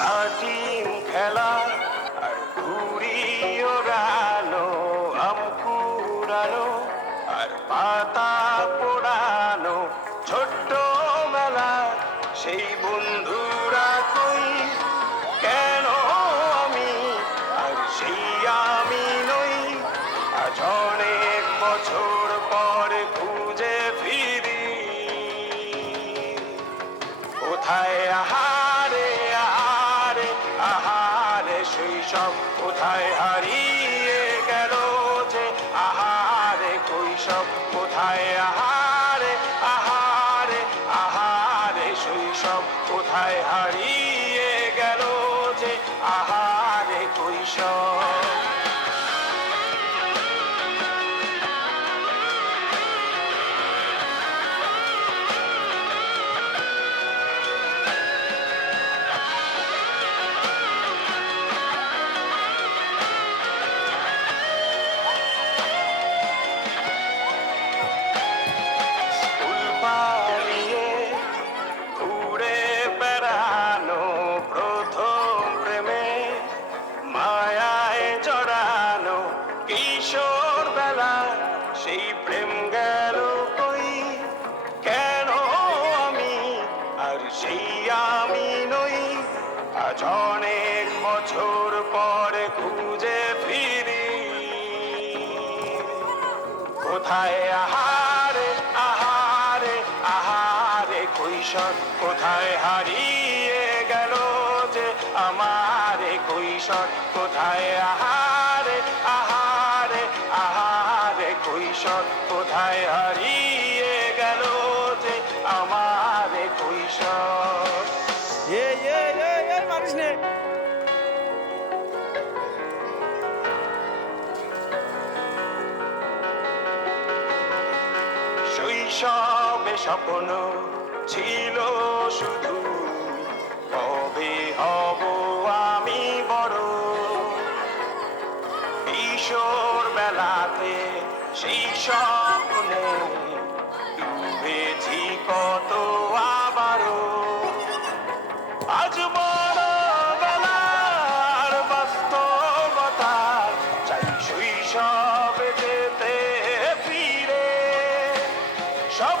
লাটিম খেলা, আর ঘুড়ি ওড়ানো আম কুড়ানো আর পাতা পোড়ানো ছোট্ট মেলা। সেই বন্ধুরা কই কেন আমি? আর সেই আমি নই। আজ অনেক বছর পর খুঁজে ফিরি। কোথায় আহারে কোথায় হারিয়ে সেই প্রেম গেল কই? কেন আমি? আর সেই আমি নই। আজ অনেক বছর পরে খুঁজে ফিরি। কোথায় আহারে আহারে আহারে কৈশোর? কোথায় হারিয়ে গেল যে আমারে কৈশোর? কোথায় আহারে আহারে কৈশোর কোথায় হারিয়ে গেল যে আমারে কৈশোর। মারিস নে। শৈশবে স্বপ্ন ছিল শুধু কবে হব আমি বড়? সেই স্বপ্নে ডুবেছি কত আবারও আজ বড় বাস্তবতা চাই শৈশবে যেতে ফিরে। সব